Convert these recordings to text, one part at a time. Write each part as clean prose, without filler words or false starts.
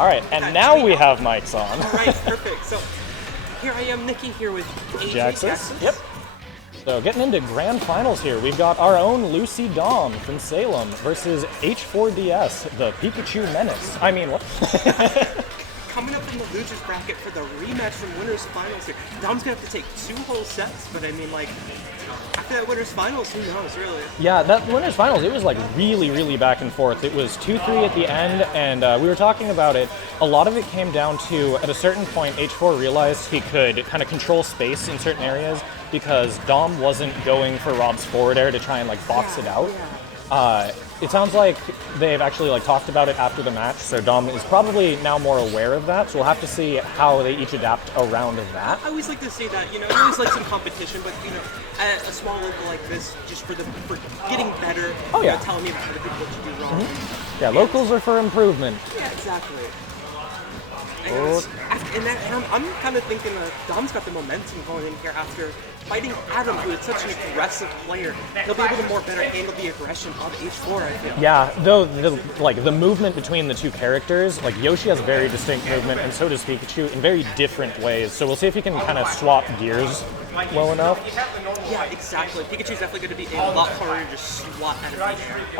All right, and now we have mics on. All right, perfect. So here I am, Nikki, here with AJ Jaxus. Yep. So getting into grand finals here, we've got our own Lucy D.O.M from Salem versus H4DS, the Pikachu Menace. I mean, what? Coming up in the losers bracket for the rematch from winners finals here. D.O.M's gonna have to take 2 whole sets, but I mean, like, after that winners finals, who knows, really? Yeah, that winners finals, it was like really back and forth. It was 2-3 at the end, and we were talking about it. A lot of it came down to, at a certain point, H4 realized he could kind of control space in certain areas because D.O.M wasn't going for R.O.B's forward air to try and like box it out. It sounds like they've actually like talked about it after the match, so D.O.M is probably now more aware of that, so we'll have to see how they each adapt around that. I always like to say that, you know, I always like some competition, but, you know, at a small local like this, just for getting better, oh, yeah. You know, telling me about other people what to do wrong. Yeah, locals are for improvement. Yeah, exactly. And I'm kind of thinking D.O.M's got the momentum going in here after fighting Adam, who is such an aggressive player. He'll be able to more better handle the aggression of H4, I feel. Yeah, though the movement between the two characters, like Yoshi has very distinct movement, and so does Pikachu in very different ways. So we'll see if he can kind of swap gears well enough. Yeah, exactly. Pikachu's definitely going to be a lot harder to just swap out of the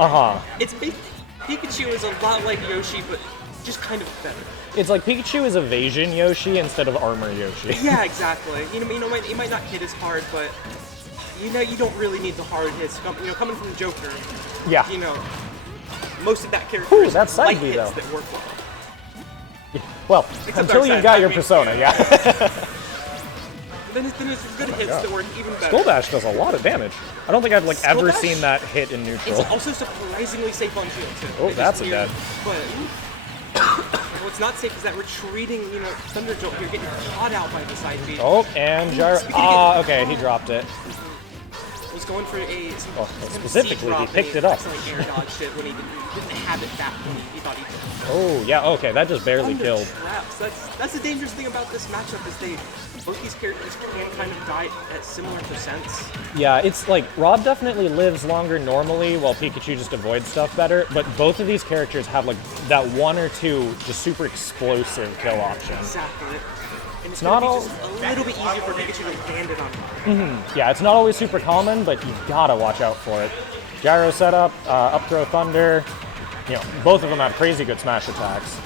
air. It's Pikachu is a lot like Yoshi, but just kind of better. It's like Pikachu is evasion Yoshi instead of armor Yoshi. Yeah, exactly. You know, it might not hit as hard, but you know, you don't really need the hard hits. You know, coming from Joker. Yeah. You know, most of that character is that's light side B, hits though. that work well. Yeah. Well, until you got your persona, yeah. Then it's good hits that work even better. Skull Dash does a lot of damage. I don't think I've like ever seen that hit in neutral. It's also surprisingly safe on shield too. Oh, that's a dead. But what's not safe is that retreating, you know, Thunder Jolt here, getting caught out by the side B. Oh, and Gyro. Okay, he dropped it. Was going for specifically, he picked it up. Like air dodged it when he didn't have it back when he thought he could. Oh, yeah, okay, that just barely killed. Traps. That's the dangerous thing about this matchup is both these characters can kind of die at similar percents. Yeah, it's like, R.O.B definitely lives longer normally while Pikachu just avoids stuff better, but both of these characters have like that 1 or 2 just super explosive kill options. Exactly. And it's not just a little bit easier for Pikachu to land it on. Yeah, it's not always super common, but you've gotta watch out for it. Gyro setup, up throw Thunder. You know, both of them have crazy good smash attacks.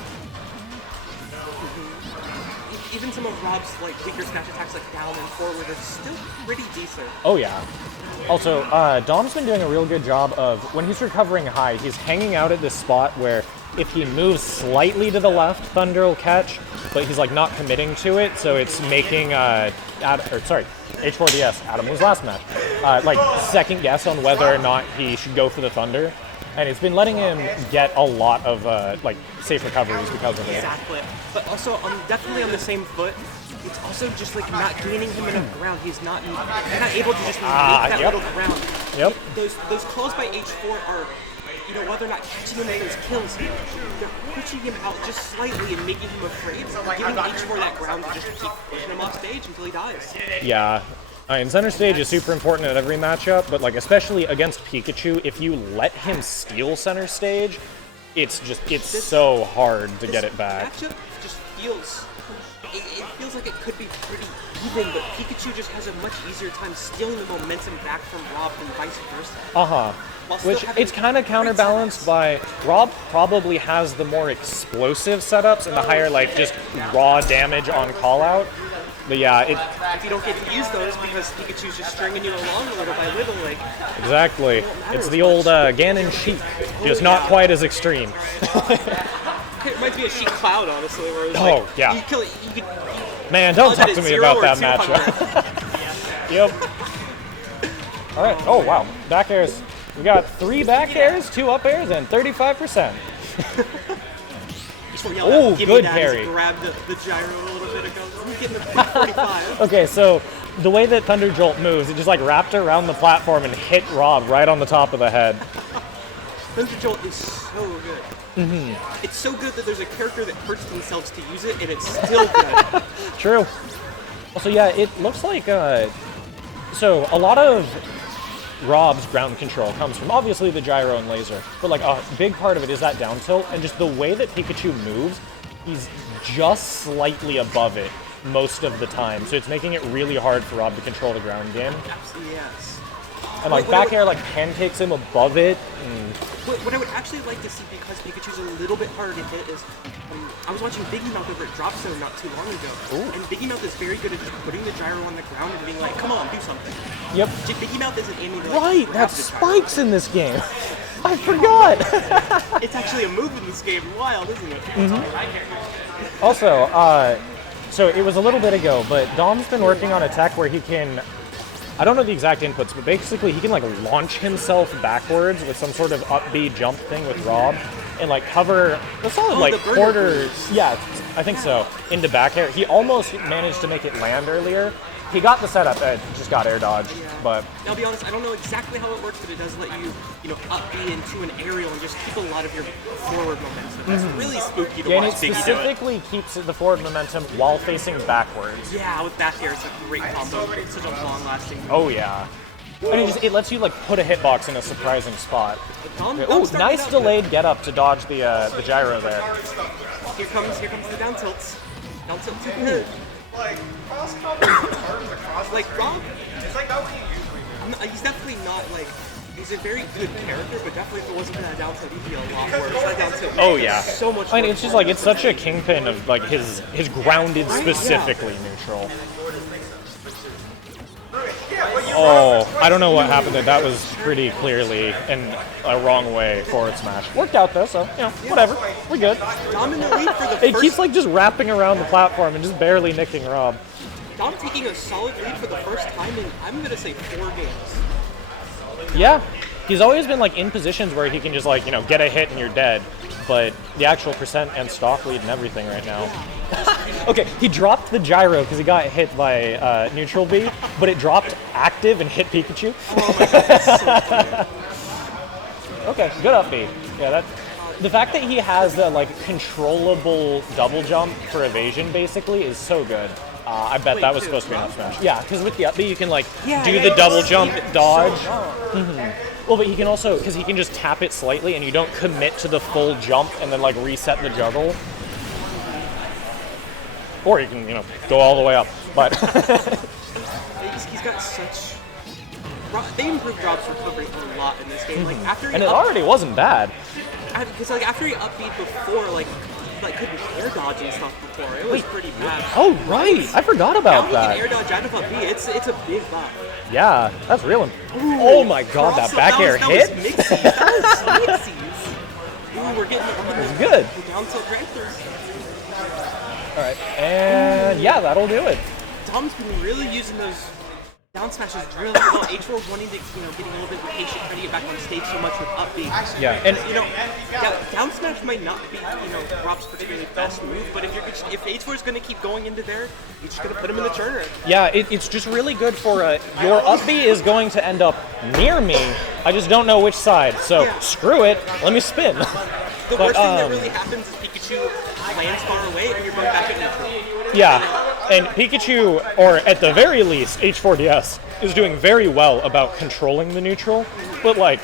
Even some of R.O.B's like weaker smash attacks like down and forward are still pretty decent. Oh yeah. Also, D.O.M's been doing a real good job of, when he's recovering high, he's hanging out at this spot where if he moves slightly to the left, Thunder will catch, but he's like not committing to it, so it's making, H4DS, Adam was last match, like second guess on whether or not he should go for the Thunder. And it's been letting him get a lot of like safe recoveries because of it. Exactly. But also, definitely on the same foot, it's also just like not gaining him enough ground. You're not able to just make that little ground. Yep. Those calls by H4 are, you know, while they're not catching him in those kills, they're pushing him out just slightly and making him afraid, giving H4 that ground to just keep pushing him off stage until he dies. Yeah. And center stage is super important at every matchup, but like especially against Pikachu, if you let him steal center stage, it's so hard to get it back. This matchup just feels, it feels like it could be pretty even, but Pikachu just has a much easier time stealing the momentum back from R.O.B than vice versa. Which it's kind of counterbalanced by R.O.B probably has the more explosive setups and the higher like just raw damage on call out. But yeah, if you don't get to use those because Pikachu's just stringing you along a little by little, like exactly. It's the old Ganon Sheik, just not quite as extreme. It might be a Sheik Cloud, honestly, where it's yeah. You kill it, Man, don't talk to me about that matchup. Yep. All right. Oh wow, back airs. We got 3 back airs, 2 up airs, and 35%. Oh, good parry. Grabbed the gyro a little bit ago. He's getting a 45. Okay, so the way that Thunder Jolt moves, it just like wrapped around the platform and hit R.O.B right on the top of the head. Thunder Jolt is so good. It's so good that there's a character that hurts themselves to use it, and it's still good. True. So yeah, it looks like so a lot of R.O.B's ground control comes from obviously the gyro and laser, but like a big part of it is that down tilt, and just the way that Pikachu moves, he's just slightly above it most of the time. So it's making it really hard for R.O.B to control the ground game. Absolutely, yes. And like back air like pancakes him above it. What I would actually like to see, because Pikachu's a little bit harder to hit, is I was watching Biggie Mouth over at Drop Zone not too long ago. Ooh. And Biggie Mouth is very good at just putting the gyro on the ground and being like, come on, do something. Yep. Biggie Mouth isn't aiming to Right, grab that's the gyro. spikes in this game. I forgot. It's actually a move in this game. Wild, isn't it? Also, so it was a little bit ago, but Dom's been working on a tech where he can, I don't know the exact inputs, but basically he can like launch himself backwards with some sort of up B jump thing with R.O.B and like cover a solid like quarter, yeah, I think so, into back air. He almost managed to make it land earlier. He got the setup, just got air dodged, but... I'll be honest, I don't know exactly how it works, but it does let you, up B into an aerial and just keep a lot of your forward momentum. It's really spooky to watch Biggie do it. And it specifically keeps the forward momentum while facing backwards. Yeah, with back air, it's a great combo. It's such a long-lasting move. Oh, yeah. And it lets you, like, put a hitbox in a surprising spot. Oh, nice delayed get-up to dodge the gyro there. Here comes the down tilts. Down tilt to the head. Like, cross combo is like R.O.B, it's like not what you usually he's definitely not like, he's a very good character, but definitely if it wasn't for that down tilt, he'd be a lot worse. That down tilt, oh yeah, so much. I mean, it's just like it's such a kingpin of like his grounded specifically neutral. Oh, I don't know what happened there. That was pretty clearly in a wrong way forward smash. Worked out though, so whatever. We're good. Dom in the lead for the It keeps like just wrapping around the platform and just barely nicking R.O.B. Dom taking a solid lead for the first time in, I'm gonna say, 4 games. Yeah, he's always been like in positions where he can just like get a hit and you're dead. But the actual percent and stock lead and everything right now. Okay, he dropped the gyro because he got hit by neutral B, but it dropped active and hit Pikachu. Oh my god, that's so funny. Okay, good up B. Yeah, the fact that he has the like controllable double jump for evasion basically is so good. I bet that was supposed to be an up smash. Yeah, because with the up B you can like do the double jump dodge. Well, but he can also, because he can just tap it slightly and you don't commit to the full jump and then like reset the juggle. Or you can, go all the way up. But he's got such... They improved R.O.B's recovery a lot in this game. Like after he and it already wasn't bad. Because like after he up B'd before, like couldn't air dodge and stuff before. It was pretty bad. Oh right, I forgot about that. Now he can air dodge out of up B. It's a big buff. Yeah, that's real. Oh my god, that back air hit. That was Mixies. That was Mixies. Ooh, we're getting it. It's good. Down tilt right there. All right, and yeah, that'll do it. Dom's been really using those down smashes really well. H4 wanting to, getting a little bit impatient, trying to get back on stage so much with up B. Yeah, and down smash might not be, R.O.B's particularly best move, but if H4 is going to keep going into there, you're just going to put him in the turner. Yeah, it's just really good for your up B is going to end up near me. I just don't know which side, so screw it. Let me spin. The worst thing that really happens is Pikachu lands far away and you're going back at neutral. Yeah, and Pikachu, or at the very least, H4DS, is doing very well about controlling the neutral, but like,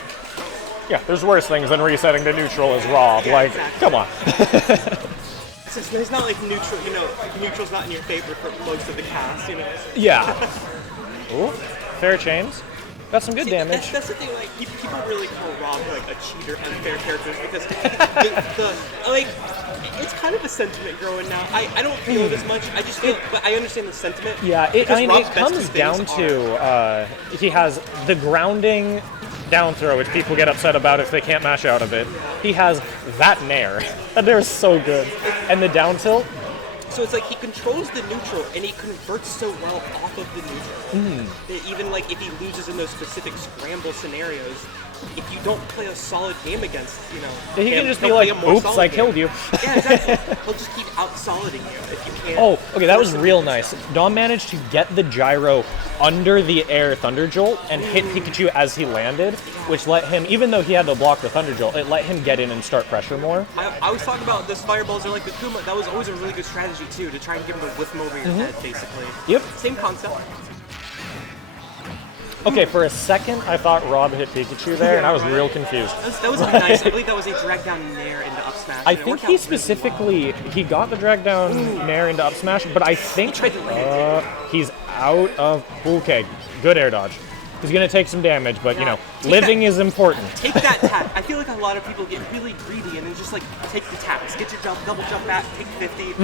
there's worse things than resetting to neutral as R.O.B. Yeah, like, exactly. Come on. It's not like neutral, neutral's not in your favor for most of the cast, Yeah. Ooh, fair chains. Got some good damage. That's the thing, like, people really call R.O.B like a cheater, unfair characters because it's kind of a sentiment growing now. I don't feel it as much. I just feel, but I understand the sentiment. Yeah, it comes down to he has the grounding down throw, which people get upset about if they can't mash out of it. He has that nair. That nair is so good. And the down tilt. So it's like he controls the neutral and he converts so well off of the neutral. That even like if he loses in those specific scramble scenarios, if you don't play a solid game against, he can just be like, oops, I killed you. Yeah, exactly. He'll just keep out-soliding you if you can't. Oh, okay, that was real nice. Dom managed to get the gyro under the air Thunder Jolt and hit Pikachu as he landed, which let him, even though he had to block the Thunder Jolt, it let him get in and start pressure more. I was talking about those fireballs are like the Kuma. That was always a really good strategy, too, to try and get him to whiff him over your head, basically. Yep. Same concept. Okay, for a second, I thought Rob hit Pikachu there, and I was real confused. That was nice. I believe that was a drag down nair into up smash. I and it think worked he out specifically, he got the drag down nair into up smash, but I think tried to land he's out of, okay, good air dodge. He's going to take some damage, but, you know, living is important. Take that tap. I feel like a lot of people get really greedy and then just like take the taps. Get your jump, double jump back, take 50.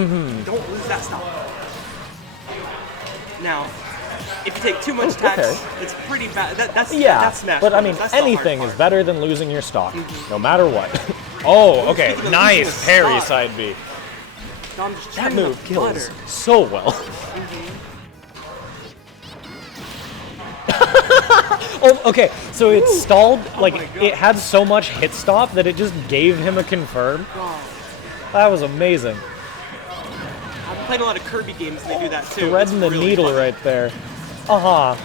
Don't lose that stop. Now, if you take too much taps, it's pretty bad. That's Smash. But I mean, That's the hard anything part. is better than losing your stock, no matter what. Oh, okay, speaking of nice losing a parry stock. side B. Dom just That churning move the kills butter. so well. Oh, okay, so it stalled, like, my God. it had so much hit stop that it just gave him a confirm. Wow. That was amazing. I've played a lot of Kirby games and they do that too. Threading the It's really needle fun. right there. Uh-huh.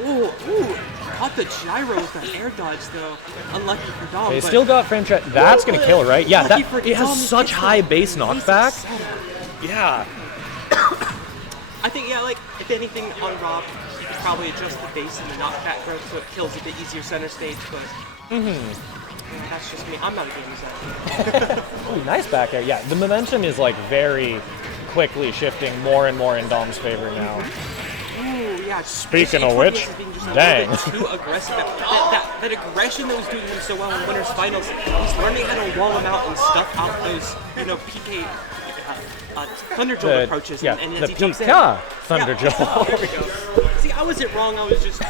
Ooh, caught the gyro with that air dodge though. Unlucky for Dom. They but still got frame check. That's gonna kill, right? Yeah, lucky that for it has Dom, such gets high the base knockback. setup. Yeah. I think, yeah, like, if anything on R.O.B, you could probably adjust the base and the knockback growth so it kills a bit easier center stage, but yeah, that's just me. I'm not a game designer. Ooh, nice back air. Yeah, the momentum is like very quickly shifting more and more in Dom's favor now. Ooh, yeah. Speaking of H4DS which, is being just a dang. little bit too aggressive. That aggression that was doing him so well in Winners Finals, he's learning how to wall him out and stuff out those, you know, PK. Thunder Jolt approaches, yeah, and the as he jumps in. Pika Thunder Yeah. Jolt. There we go. See, I wasn't wrong, I was just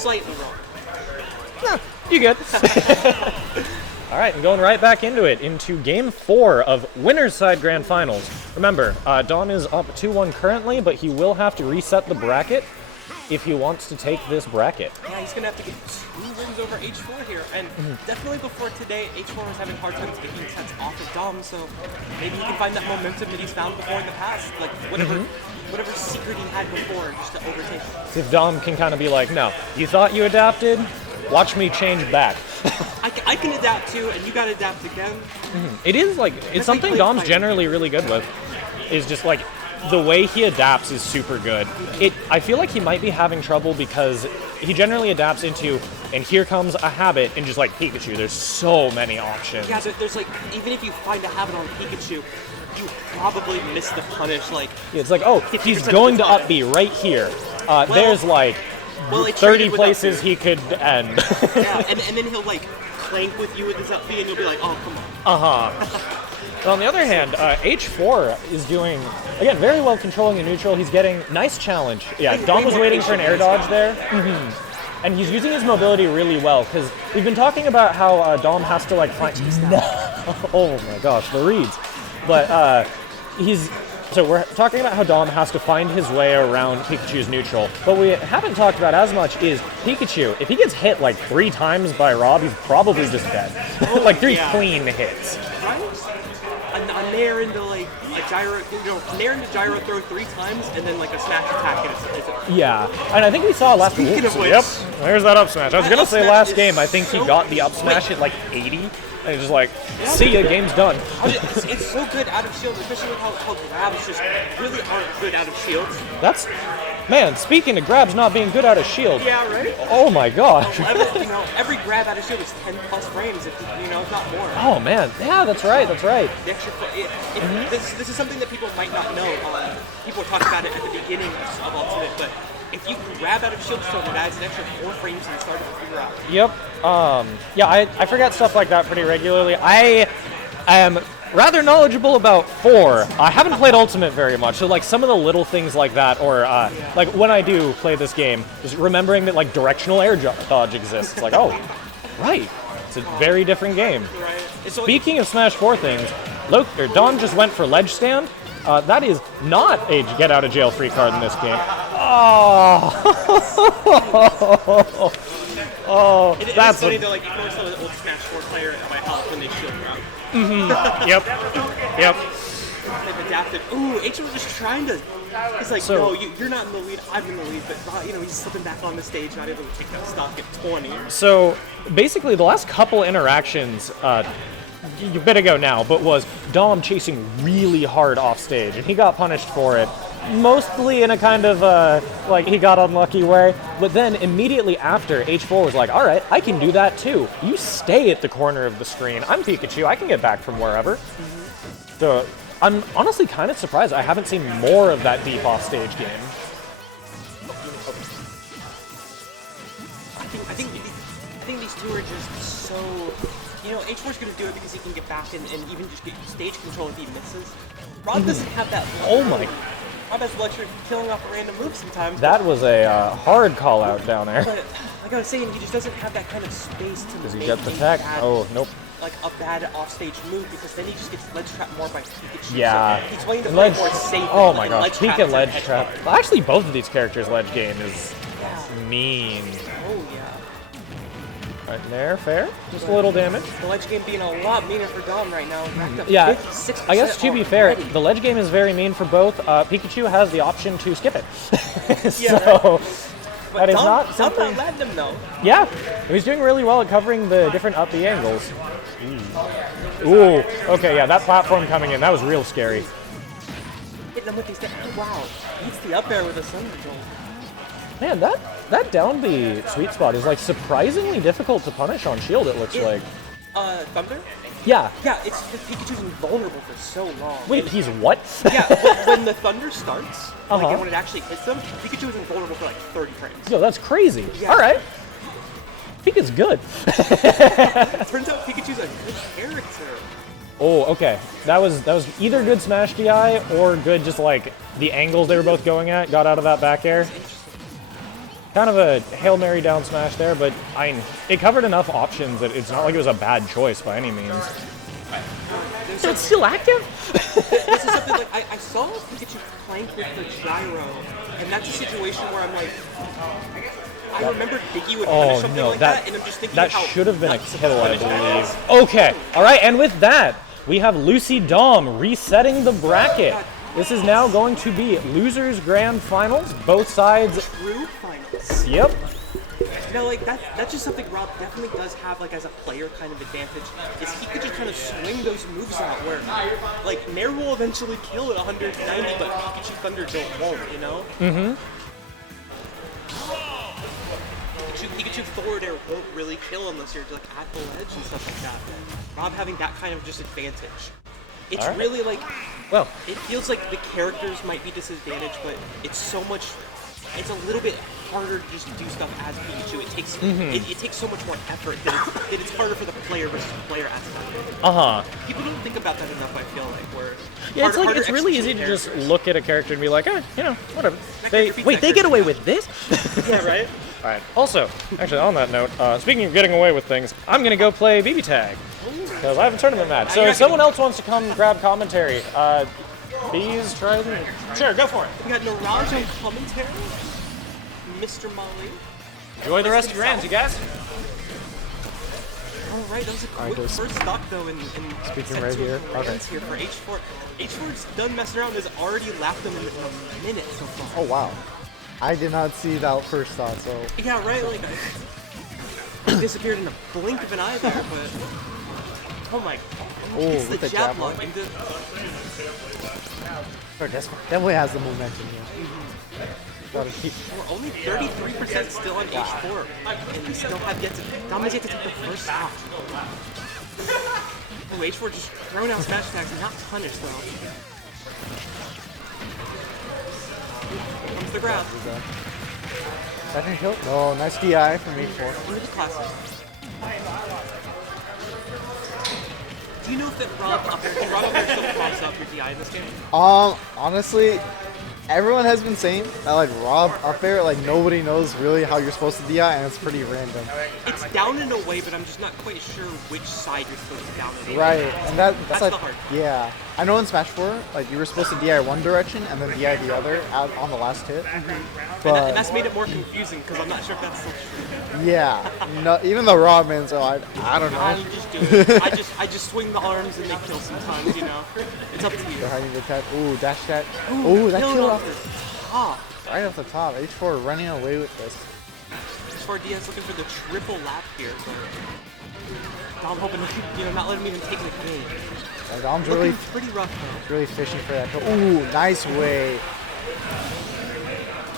slightly wrong. You good? All right, and going right back into it, into Game 4 of Winners Side Grand Finals. Remember, Dom is up 2-1 currently, but he will have to reset the bracket if he wants to take this bracket. Yeah, he's going to have to get 2 wins over H4 here, and definitely before today, H4 was having hard times getting sets off of Dom, so maybe he can find that momentum that he's found before in the past, like whatever secret he had before, just to overtake him. See if Dom can kind of be like, no, you thought you adapted? Watch me change back. I can adapt too, and you got to adapt again. It is like, it's something like Dom's fighting. generally really good with, is just like, the way he adapts is super good. I feel like he might be having trouble because he generally adapts into, and here comes a habit, and just like Pikachu, there's so many options. Yeah, there's like, even if you find a habit on Pikachu, you probably miss the punish, like... Yeah, it's like, oh, 50% he's of going the to time. up B right here. There's like it 30 traded with places up B. he could end. Yeah, and then he'll like clank with you with his up B, and you'll be like, oh, come on. On the other hand, H4 is doing, again, very well controlling a neutral. He's getting nice challenge. Yeah, Dom was waiting for an air dodge there. And he's using his mobility really well, because we've been talking about how Dom has to like find... Oh my gosh, the reads. But so we're talking about how Dom has to find his way around Pikachu's neutral. What we haven't talked about as much is Pikachu. If he gets hit like 3 times by R.O.B, he's probably just dead. Like 3 clean hits. Right? A nair into like a gyro, nair into gyro throw 3 times, and then like a smash attack, and it's Yeah, and I think we saw last. Speaking of which- Yep, there's that up smash. I was That gonna up say smash last is game. I think he so got the good. up smash at like 80, and he's just like, "See ya, game's done." it's so good out of shields, especially with how grabs just really aren't good out of shields. That's, man. Speaking of grabs not being good out of shield. Yeah, right? Oh my gosh. Every grab out of shield is 10 plus frames, if not more. Oh man. Yeah, that's right. That's right. The extra, this is something that people might not know. People talk about it at the beginning of Ultimate, but if you grab out of shield stone, it adds an extra 4 frames in the start of the figure out. Yep. Yeah, I forget stuff like that pretty regularly. I am rather knowledgeable about 4. I haven't played Ultimate very much, so like some of the little things like that, or like when I do play this game, just remembering that like directional air dodge exists. It's like, oh, right. It's a very different game. Right? Speaking of Smash 4 things, Dom just went for ledge stand. That is not a get out of jail free card in this game. Oh, that's funny though. Like you can always tell an old Smash 4 player by health when they shield grab. Yep. They've adapted. Ooh, H was just trying to. He's like, no, you're not in the lead. I'm in the lead, but he's slipping back on the stage, not able to take that stock at 20. So basically, the last couple interactions, a bit ago now, but was Dom chasing really hard off stage, and he got punished for it. mostly in a kind of like he got unlucky way. But then immediately after, H4 was like, all right, I can do that too. You stay at the corner of the screen. I'm Pikachu. I can get back from wherever. So I'm honestly kind of surprised I haven't seen more of that deep off stage game. I think these two are just so. You know, H4's gonna do it because he can get back and even just get stage control if he misses. R.O.B doesn't have that. Oh my. R.O.B has the luxury of killing off a random move sometimes. That was a hard call out down there. But like I was saying, he just doesn't have that kind of space to Does he make get the a tech? bad, Oh, nope. like a bad offstage move because then he just gets ledge trapped more by Pikachu. Yeah. So he's playing the Ledge. more safe. Oh my and gosh. ledge Peak trap and is ledge hedge trap. guard. Well, actually, both of these characters' ledge game is Yeah. mean. Oh yeah. Right there, fair. Just a little damage. The ledge game being a lot meaner for D.O.M right now. Racked up Yeah, 56% I guess to be fair, already. the ledge game is very mean for both. Pikachu has the option to skip it. Yeah, So, But that is D.O.M not D.O.M something... not letting him though. Yeah, he's doing really well at covering the different up B angles. Ooh, okay, yeah, that platform coming in, that was real scary. Hitting him with these. Oh, wow. Beats the up air with a Thunder Jolt. Man, that down B sweet spot is like surprisingly difficult to punish on shield, it looks like. Thunder? Yeah. Yeah, it's just Pikachu's invulnerable for so long. Wait, he's what? Yeah, when the thunder starts, like, and when it actually hits them, Pikachu is invulnerable for like 30 frames. Yo, that's crazy. Yeah. All right. Pika's good. Turns out Pikachu's a good character. Oh, okay. That was either good Smash DI or good just like the angles they were both going at. Got out of that back air. Kind of a Hail Mary down smash there, but it covered enough options that it's not like it was a bad choice by any means. So it's still active? This is something like I saw Pikachu plank with the gyro, and that's a situation where I'm like, I remember Diggy would punish something like that, and I'm just thinking that how should have been a nuts kill, I punish that is. believe. Okay, all right, and with that, we have Lucy D.O.M resetting the bracket. This is now going to be losers grand finals, both sides. True finals. Yep. No, like that's just something R.O.B definitely does have, like, as a player kind of advantage, is he could just kind of swing those moves out where, like, Nair will eventually kill at 190, but Pikachu Thunder Jolt won't, you know? Mm-hmm. Pikachu forward air won't really kill unless you're like at the ledge and stuff like that. R.O.B having that kind of just advantage. It's All right. really like, Well, it feels like the characters might be disadvantaged, but it's so much. It's a little bit harder to just do stuff as Pikachu. It takes it takes so much more effort that it's harder for the player versus player aspect. People don't think about that enough. I feel like where yeah, it's like it's really easy to just look at a character and be like, you know, whatever. They get away with this? Yeah, right. All right. Also, actually, on that note, speaking of getting away with things, I'm gonna go play BB Tag because I have a tournament match. So if someone else wants to come grab commentary, Bees, try. Sure, go for it. We got Niraj on commentary. Mr. Molly. Enjoy the rest of your rounds, you guys. Alright, that was a quick first stock though in Speaking right here. Okay. Here for H4. H4's done messing around, has already lapped them in a minute so far. Oh wow. I did not see that first thought, so Yeah, right, like I disappeared in a blink of an eye there, but oh my god. oh, It's with the the jab jab lock lock. into definitely has the momentum here. Gotta keep. we're only 33% still on H4. And we still have yet to D.O.M has yet to take the first stop. Oh, H4 just throwing out smash attacks, not punished though. Here comes the grab. Second kill. Oh, nice DI from H4. Into the classic. Do you know if that R.O.B up there still props up your DI in this game? Honestly, everyone has been saying that like R.O.B up there, like nobody knows really how you're supposed to DI, and it's pretty random. It's down in a way, but I'm just not quite sure which side you're supposed to down in. Right, and that's That's like the hard part. yeah. I know in Smash 4, like you were supposed to DI one direction and then DI the other out on the last hit. But And that's made it more confusing because I'm not sure if that's still true. yeah, no, even the raw man, so I don't I'm know. just doing it. I just swing the arms and they kill sometimes, you know? It's up to you. Behind the attack. Ooh, dash that. Ooh, that Kill kill off off the top. right off the top. H4 running away with this. H4DS looking for the triple lap here, but I'm hoping, not letting me even take the game. Dom's really Looking pretty rough though. fishing for that kill. Ooh, nice way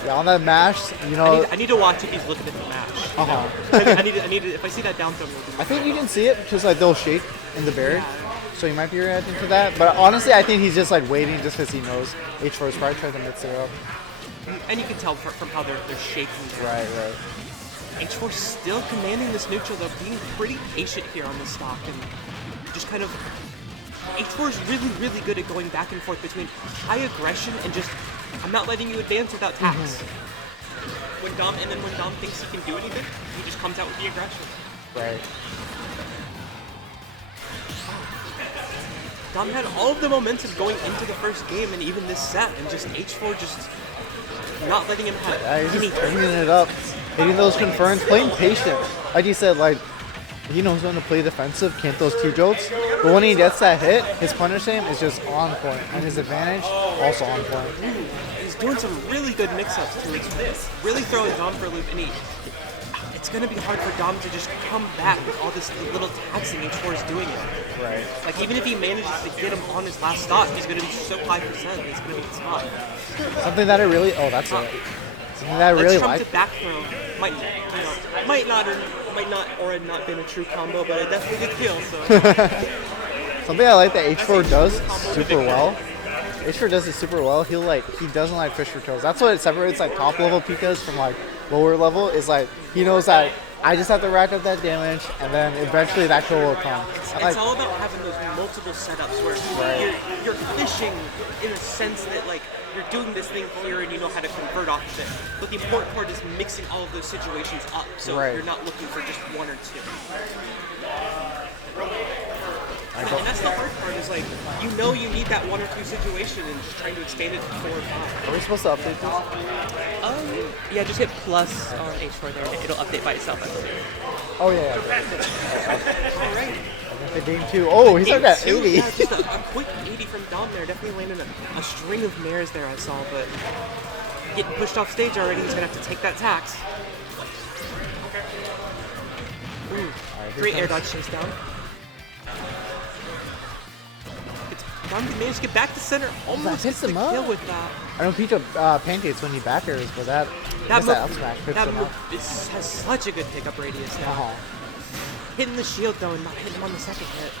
Yeah, on that mash, you know. I need to watch if he's looking at the mash. Uh-huh. I need to, if I see that down throw move. I think you can see it because like they'll shake in the barrier. So you might be reacting to that. But honestly, I think he's just like waiting just because he knows H4 is probably trying to mix it up. And you can tell from how they're shaking. Right. H4 still commanding this neutral though, being pretty patient here on the stock and just kind of. H4 is really good at going back and forth between high aggression and just I'm not letting you advance without tax. When Dom thinks he can do anything, he just comes out with the aggression. Right. Dom had all of the momentum going into the first game and even this set, and just H4 just not letting him have Yeah, he's just anything. cleaning it up, hitting those confirms, playing patient. Like you said, like he knows when to play defensive, can't those two jokes. But when he gets that hit, his punish aim is just on point, and his advantage also on point. He's doing some really good mix-ups to it. Really throwing Dom for a loop, and it's going to be hard for Dom to just come back with all this little taxing H4 is doing it. Right. Like, even if he manages to get him on his last stock, he's going to be so high percent, it's going to be tough. Something that I really, that's it. Something that I really Trump like. to back throw might not or have not been a true combo, but it definitely did kill, so. Something I like that H4 does super well. H4 does it super well. He doesn't like fish for kills. That's what separates like top level Pikas from like lower level. Is like he knows that I just have to rack up that damage, and then eventually that kill will come. It's all about having those multiple setups where you're fishing in a sense that like you're doing this thing here and you know how to convert off of it. But the important part is mixing all of those situations up, so you're not looking for just one or two. And that's the hard part is like, you know you need that one or two situation and just trying to expand it to 4 or 5. Are we supposed to update this? Yeah, just hit plus on H4 there and it'll update by itself, I believe. Oh yeah. Alright. The game 2. Oh, he's at that 80. Yeah, just a quick 80 from Dom there. Definitely landing a string of mares there, I saw, but getting pushed off stage already, he's going to have to take that tax. Ooh, great air dodge chase down. Dom managed to get back to center, almost gets the kill with that. I don't peach up pancakes when he backers, but that up smash picks him up. Has such a good pickup radius now. Hitting the shield though and not hitting him on the second hit.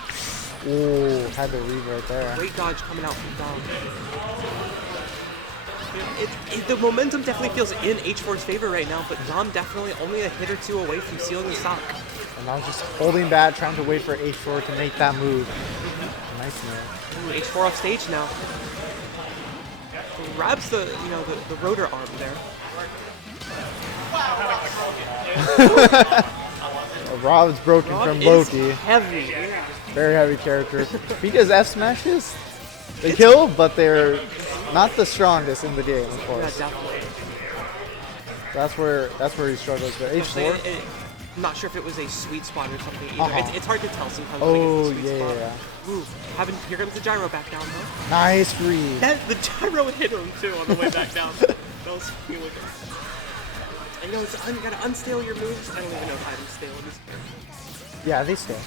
Ooh, had the read right there. Great dodge coming out from Dom. The momentum definitely feels in H4's favor right now, but Dom definitely only a hit or two away from sealing the stock. And I was just holding back, trying to wait for H4 to make that move. Nice man. Ooh, H4 off stage now. Grabs the rotor arm there. Rob's broken Rob from Loki. Is heavy. Very heavy character. Because F smashes, they kill, but they're not the strongest in the game, of course. Yeah, definitely. That's where he struggles. But H4. I'm not sure if it was a sweet spot or something either. It's hard to tell sometimes when Oh it's a sweet spot. yeah. Ooh, here comes the gyro back down though. Nice read. The gyro hit him too on the way back down. That was really good. And you gotta unstale your moves. I don't even know if items stale in this game. Yeah, they stay.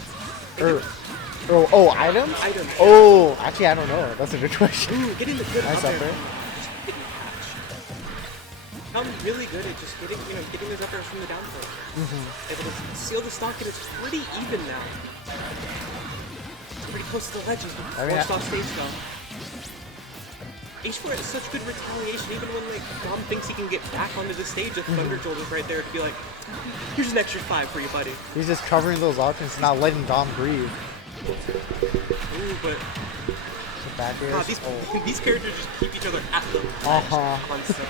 Items? Items. Oh, actually, I don't know. That's a good question. Ooh, getting the good Nice up up there. there. Just getting catch. I'm really good at just getting those up airs from the down throw. Able to seal the stock, and it's pretty even now. It's pretty close to the ledges, but forced off stage though. H4 has such good retaliation, even when like Dom thinks he can get back onto the stage, a Thunder Jolt is right there to be like, here's an extra 5 for you, buddy. He's just covering those options and not letting Dom breathe. Ooh, but Back these characters just keep each other at the ledge constantly.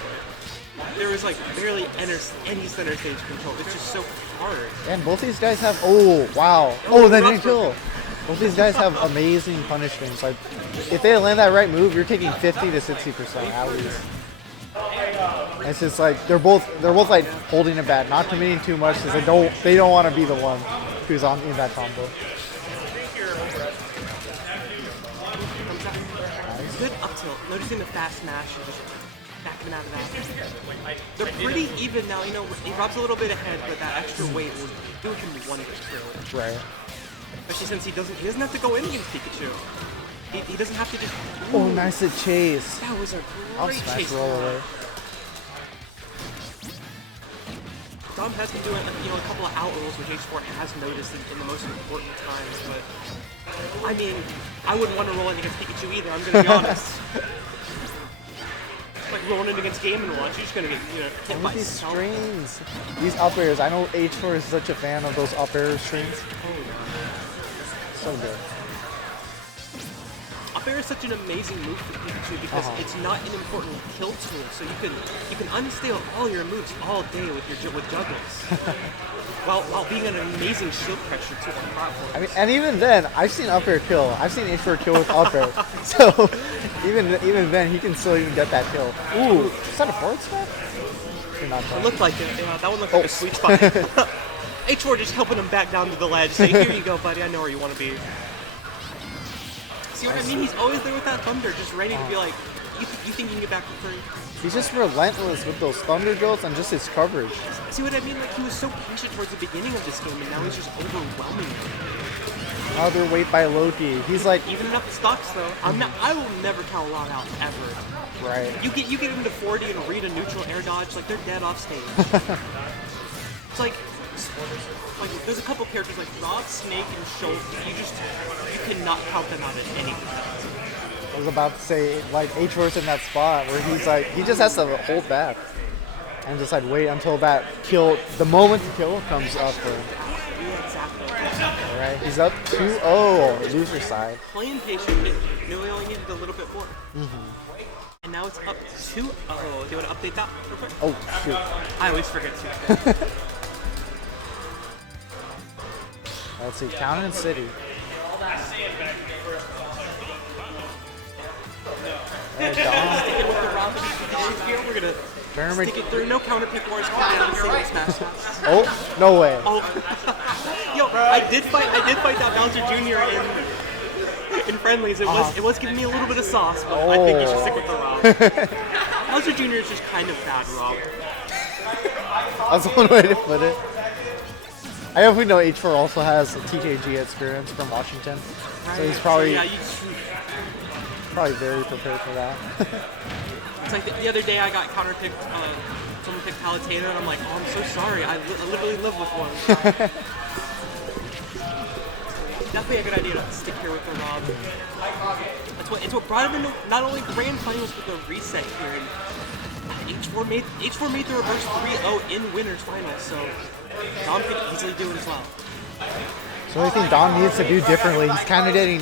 There was like barely any center stage control. It's just so hard. And both these guys have. Oh wow! Oh, that didn't kill. Both these guys have amazing punish things. Like, if they land that right move, you're taking 50 to 60% at least. And it's just like they're both like holding it back, not committing too much because they don't want to be the one who's in that combo. Nice. Good up tilt. Noticing the fast smash and just backing out of that. They're pretty even now. He drops a little bit ahead, but that extra weight will do him wonders. Right. Especially since he doesn't have to go in against Pikachu. He doesn't have to just. Oh, nice to chase. That was a I'll great smash chase. roll away. Dom has been doing a couple of out rolls which H4 has noticed in the most important times, but I mean, I wouldn't want to roll in against Pikachu either. I'm gonna be honest. Like rolling in against Game & Watch, you're just gonna get hit by These self. strings, these up airs. I know H4 is such a fan of those up air strings. Oh, So good. Up air is such an amazing move for Pikachu because it's not an important kill tool, so you can unstale all your moves all day with juggles, while being an amazing shield pressure too on platforms. I mean, and even then, I've seen up air kill. I've seen H4 kill with up air. So even then, he can still even get that kill. Ooh, is that a forward smash? You're not It done. looked like it. Yeah, that one looked like a sweet spot. H4 just helping him back down to the ledge. Say, here you go, buddy. I know where you want to be. See what I mean? He's always there with that thunder, just ready to be like, you think you can get back for free? He's just relentless with those thunder drills and just his coverage. See what I mean? Like, he was so patient towards the beginning of this game, and now he's just overwhelming them. Another weight by Loki. He's like, Evening up the stocks, though. I will never count a lot out, ever. right. You get him to 40 and read a neutral air dodge, like, they're dead off stage. It's like, there's a couple characters like R.O.B, Snake, and Schultz. You cannot count them out at any point. I was about to say, like, H4's in that spot where he's like, he just has to hold back and just like wait until that kill, the moment the kill comes up for him. Yeah, exactly. Alright, he's up 2-0, loser side. Playing patient, knew we only needed a little bit more. And now it's up 2-0. Do you want to update that real quick? Oh, shoot. I always forget to. Let's see, Town and City. There, Dom. Sticking with the R.O.B here, we're gonna Tournament. stick it through. No counter pick wars coming out of the Salem Smashfests. Oh, no way. Oh, yo, I did fight that Bowser Jr. in friendlies. It was giving me a little bit of sauce, but I think you should stick with the R.O.B. Bowser Jr. is just kind of bad, R.O.B. That's one way to put it. I know we know H4 also has a TKG experience from Washington, so he's probably very prepared for that. It's like the other day I got counterpicked. Someone picked Palutena, and I'm like, oh, I'm so sorry. I literally live with one. Definitely a good idea to stick here with the R.O.B. It's what brought him into not only grand finals but the reset here. And H4 made the reverse 3-0 in winners finals, so Dom could easily do it as well. So I think Dom needs to do differently. He's kind of getting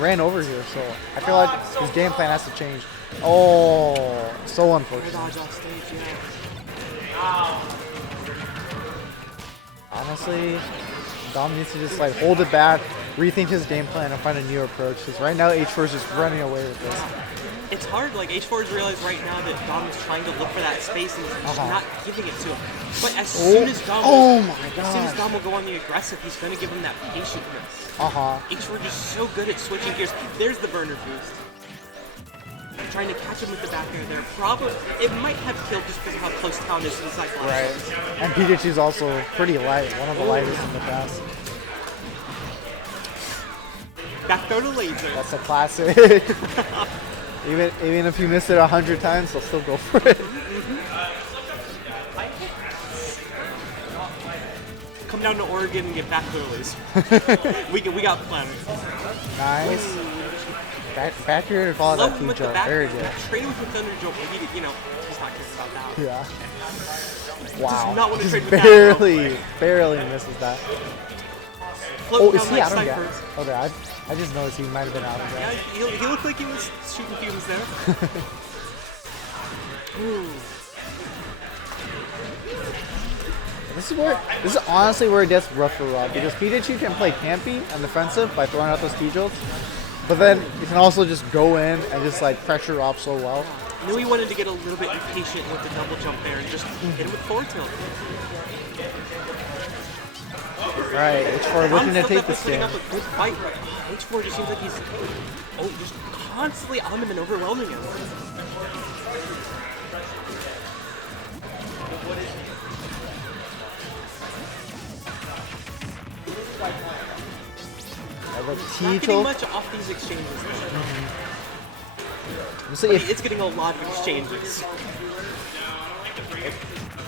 ran over here, so I feel like his game plan has to change. Oh, so unfortunate. Dodge off stage, yeah. Honestly, Dom needs to just like hold it back, rethink his game plan, and find a new approach. Because right now H4 is just running away with this. It's hard, like H4 has realized right now that Dom is trying to look for that space and he's just not giving it to him. But as soon as Dom will go on the aggressive, he's going to give him that patientness. H4 just so good at switching gears. There's the burner boost. Trying to catch him with the back air there. Probably, it might have killed just because of how close Town is inside box. Right. And Pikachu's also pretty light, one of the lightest in the past. Back throw to laser. That's a classic. Even if you miss it 100 times, they'll still go for it. Come down to Oregon and get back throwaways. we got planners. Nice. Back here to follow that food jump. Very good. Trading with the Thunder Joke, he's not caring about that. Yeah. Wow. Does not want to trade with that, barely misses that. Floating Is down he like out of gas? ciphers. Okay, I just noticed he might have been out of Yeah, gas. he looked like he was shooting fumes there. Ooh. This is honestly where it gets rough for R.O.B because Pikachu can play campy and defensive by throwing out those T-Jolts, but then you can also just go in and just like pressure R.O.B so well. I knew he wanted to get a little bit impatient with the double jump there and just hit him with forward tilt. Right, H4 looking to take this game. Up a good fight. H4 just seems like he's just constantly on him and overwhelming him. The Not T getting tilt. much off these exchanges. So But if it's getting a lot of exchanges.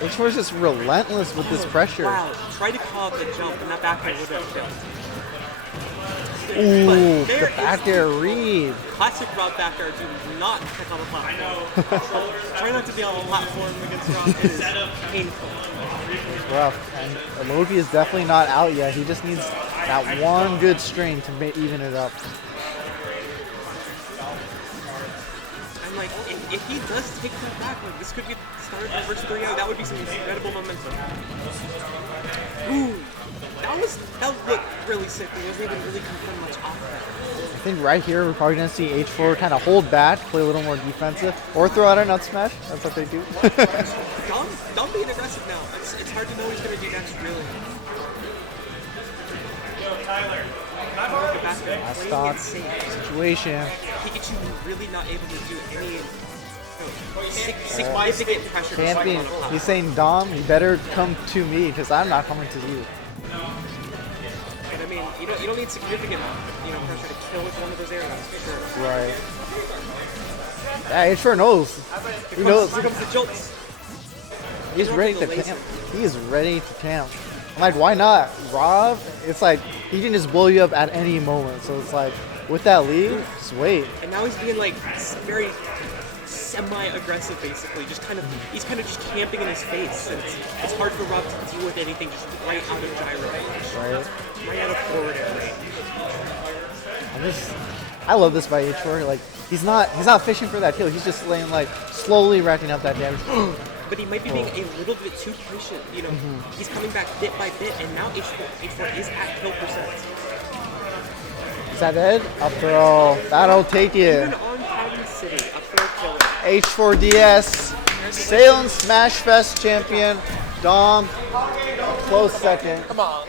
H4 is just relentless with this pressure. Wow, try to call up the jump, and that back air would have killed. Ooh, But the there back is air read. Classic Rob back air, do not pick on the platform. Try not to be on the platform against Rob. It is painful. It's rough. And R.O.B is definitely not out yet. He just needs that one good string to even it up. And like, if he does take that back, like this could be the start of the first 3-0. That would be some incredible momentum. Ooh, that looked really sick. He wasn't even really confirmed much off that. I think right here we're probably going to see H4 kind of hold back, play a little more defensive, or throw out a nut smash. That's what they do. Dom being aggressive now. It's hard to know what he's going to do next, really. Last stock situation. Pikachu really not able to do any significant pressure. Champion, he's saying, Dom, you better come to me because I'm not coming to you. And I mean, you don't need significant, pressure to kill with one of those areas for sure. Right. Yeah, H4 knows. He knows. Here comes the jolts. He's ready to camp. He is ready to camp. I'm like, why not? Rob, it's like, he can just blow you up at any moment. So it's like, with that lead, just wait. And now he's being like very semi-aggressive, basically. He's kind of just camping in his face. And it's hard for Rob to deal with anything just right out of gyro range. Right out of forward air. I love this by H4. Like, he's not fishing for that kill. He's just laying, like, slowly racking up that damage. But he might be being a little bit too patient. He's coming back bit by bit, and now H4 is at kill percent. Is that dead? Up throw. That'll take Even it. on Pattern City, up throw killer. H4DS, Salem Smashfests champion, Dom, close second. Come on.